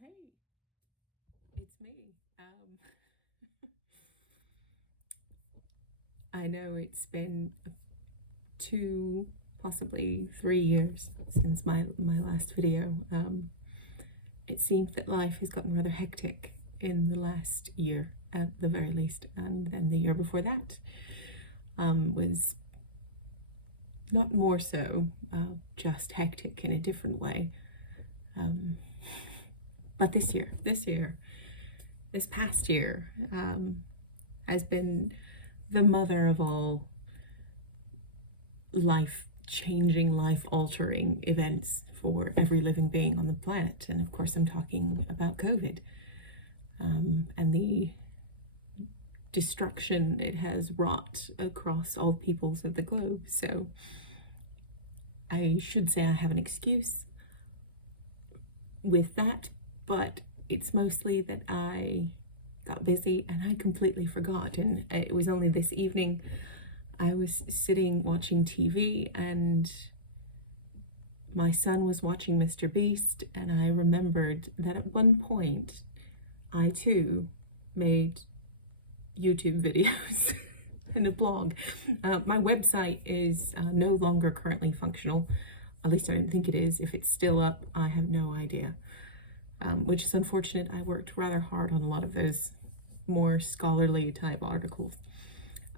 Hey, it's me. I know it's been 2, possibly 3 years since my last video. It seems that life has gotten rather hectic in the last year, at the very least, and then the year before that was not more so, just hectic in a different way. But this past year, has been the mother of all life-changing, life-altering events for every living being on the planet. And of course, I'm talking about COVID, and the destruction it has wrought across all peoples of the globe. So I should say I have an excuse with that, but it's mostly that I got busy and I completely forgot. And it was only this evening I was sitting watching TV and my son was watching Mr. Beast, and I remembered that at one point I too made YouTube videos and a blog. My website is no longer currently functional. At least I don't think it is. If it's still up, I have no idea, which is unfortunate. I worked rather hard on a lot of those more scholarly type articles.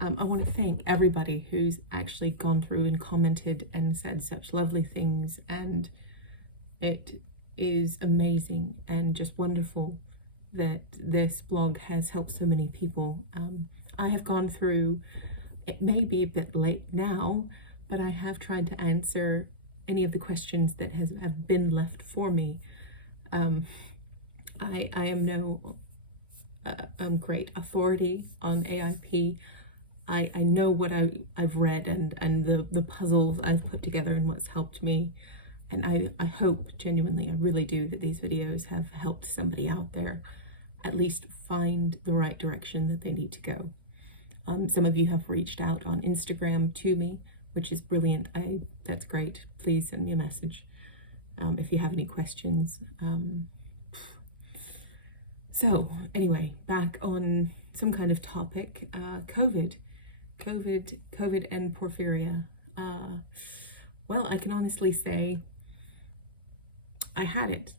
I want to thank everybody who's actually gone through and commented and said such lovely things, and it is amazing and just wonderful that this blog has helped so many people. I have gone through, it may be a bit late now, but I have tried to answer any of the questions that have been left for me. I am no great authority on AIP. I know what I've read and the puzzles I've put together and what's helped me. And I hope, genuinely, I really do, that these videos have helped somebody out there at least find the right direction that they need to go. Some of you have reached out on Instagram to me, which is brilliant. That's great. Please send me a message if you have any questions. So anyway, back on some kind of topic, COVID and Porphyria. Well, I can honestly say I had it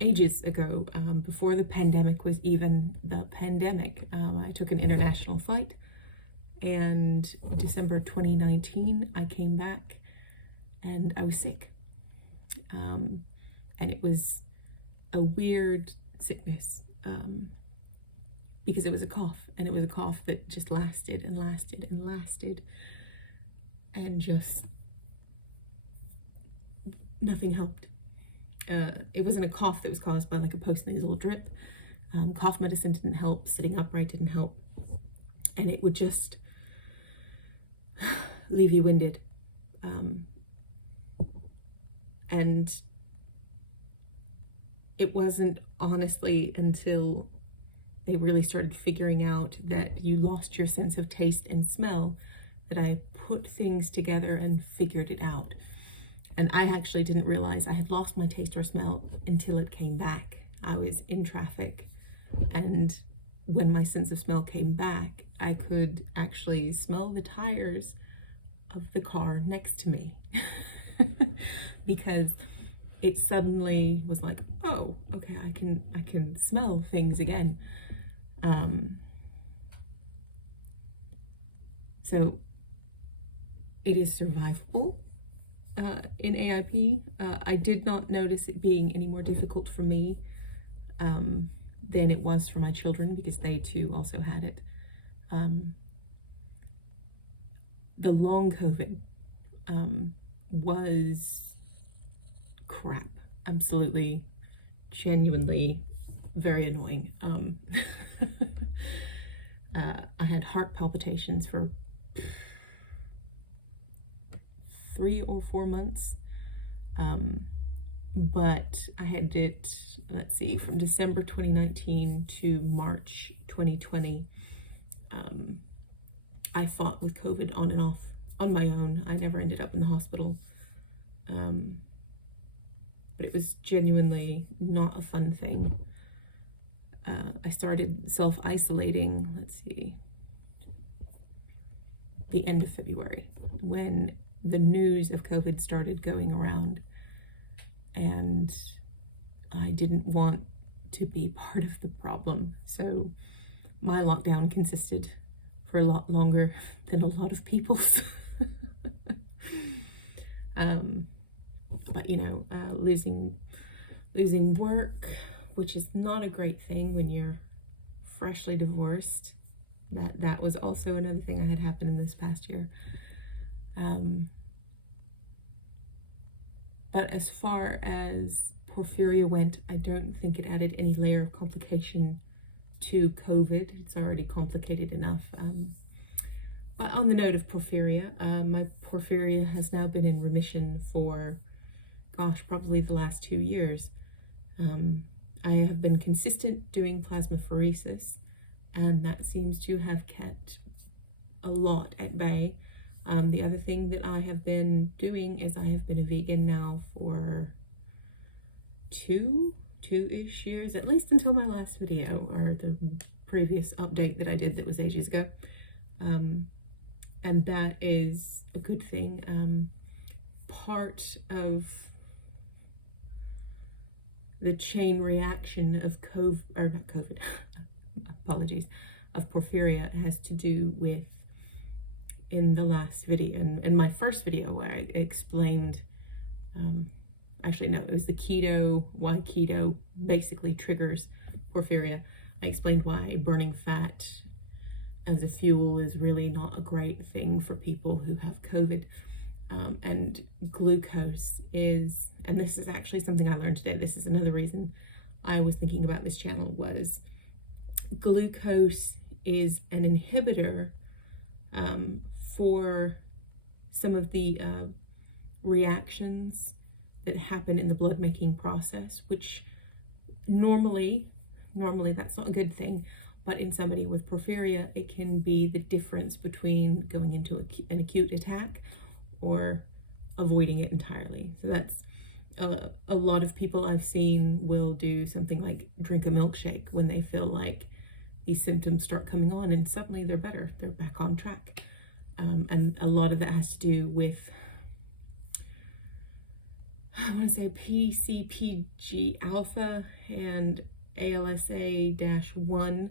ages ago, before the pandemic was even the pandemic. I took an international flight, and December 2019 I came back and I was sick, and it was a weird sickness, because it was a cough, and it was a cough that just lasted and lasted and lasted, and just nothing helped. It wasn't a cough that was caused by like a postnasal drip. Cough medicine didn't help, sitting upright didn't help, and it would just leave you winded. And it wasn't honestly until they really started figuring out that you lost your sense of taste and smell that I put things together and figured it out. And I actually didn't realize I had lost my taste or smell until it came back. I was in traffic, and when my sense of smell came back, I could actually smell the tires of the car next to me because it suddenly was like, oh, okay, I can smell things again. So it is survivable in AIP. I did not notice it being any more difficult for me than it was for my children, because they too also had it. The long COVID was crap. Absolutely, genuinely very annoying. I had heart palpitations for 3 or 4 months, but I had it, let's see, from December 2019 to March 2020. I fought with COVID on and off on my own. I never ended up in the hospital. But but it was genuinely not a fun thing. I started self-isolating, let's see, the end of February, when the news of COVID started going around, and I didn't want to be part of the problem. So my lockdown consisted for a lot longer than a lot of people's. But you know, losing work, which is not a great thing when you're freshly divorced. That was also another thing that had happened in this past year. But as far as Porphyria went, I don't think it added any layer of complication to COVID. It's already complicated enough. But on the note of Porphyria, my Porphyria has now been in remission for, gosh, probably the last 2 years. I have been consistent doing plasmapheresis, and that seems to have kept a lot at bay. The other thing that I have been doing is I have been a vegan now for two-ish years, at least until my last video, or the previous update that I did that was ages ago. And that is a good thing. Part of the chain reaction of apologies, of Porphyria has to do with, in the last video, in my first video where I explained, actually no, it was the keto, why keto basically triggers Porphyria. I explained why burning fat as a fuel is really not a great thing for people who have COVID. And glucose is, and this is actually something I learned today, this is another reason I was thinking about this channel, was glucose is an inhibitor for some of the reactions that happen in the blood making process, which normally that's not a good thing, but in somebody with Porphyria, it can be the difference between going into an acute attack or avoiding it entirely. So that's a lot of people I've seen will do something like drink a milkshake when they feel like these symptoms start coming on, and suddenly they're better, they're back on track. And a lot of that has to do with, I want to say PCPG alpha and ALSA-1.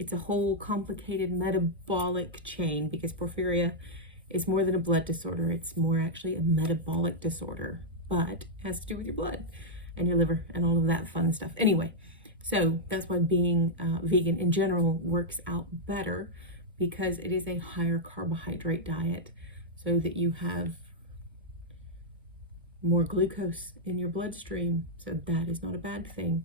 It's a whole complicated metabolic chain, because Porphyria is more than a blood disorder. It's more actually a metabolic disorder, but it has to do with your blood and your liver and all of that fun stuff. Anyway, so that's why being vegan in general works out better, because it is a higher carbohydrate diet, so that you have more glucose in your bloodstream. So that is not a bad thing.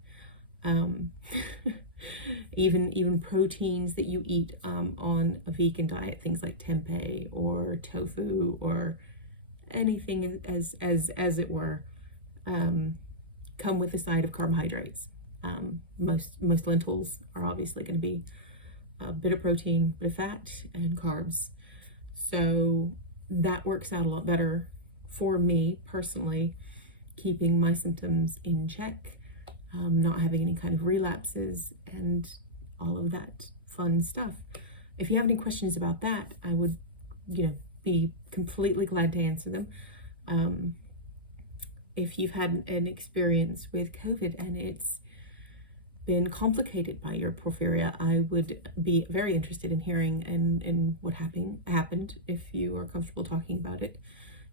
Even proteins that you eat on a vegan diet, things like tempeh or tofu or anything as it were, come with a side of carbohydrates. Most lentils are obviously going to be a bit of protein, bit of fat, and carbs. So that works out a lot better for me personally, keeping my symptoms in check, not having any kind of relapses, and all of that fun stuff. If you have any questions about that, I would, be completely glad to answer them. If you've had an experience with COVID and it's been complicated by your Porphyria, I would be very interested in hearing in what happened, if you are comfortable talking about it.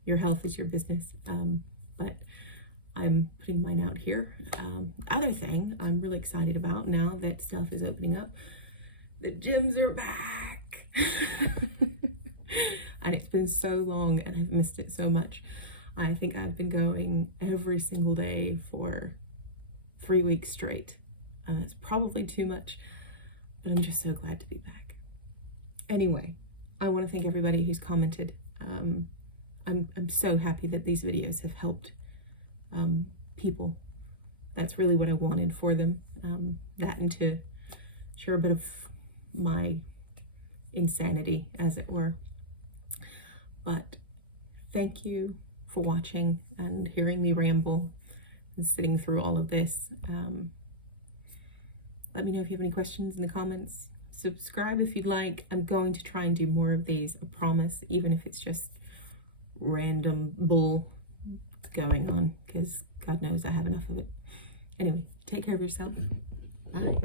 Your health is your business, but I'm putting mine out here. Other thing I'm really excited about now that stuff is opening up, the gyms are back. And it's been so long and I've missed it so much. I think I've been going every single day for 3 weeks straight. It's probably too much, but I'm just so glad to be back. Anyway, I want to thank everybody who's commented. I'm so happy that these videos have helped people. That's really what I wanted for them. That, and to share a bit of my insanity, as it were. But thank you for watching and hearing me ramble. sitting through all of this. Let me know if you have any questions in the comments. Subscribe if you'd like. I'm going to try and do more of these, I promise, even if it's just random bull going on, because God knows I have enough of it. Anyway, take care of yourself. Bye.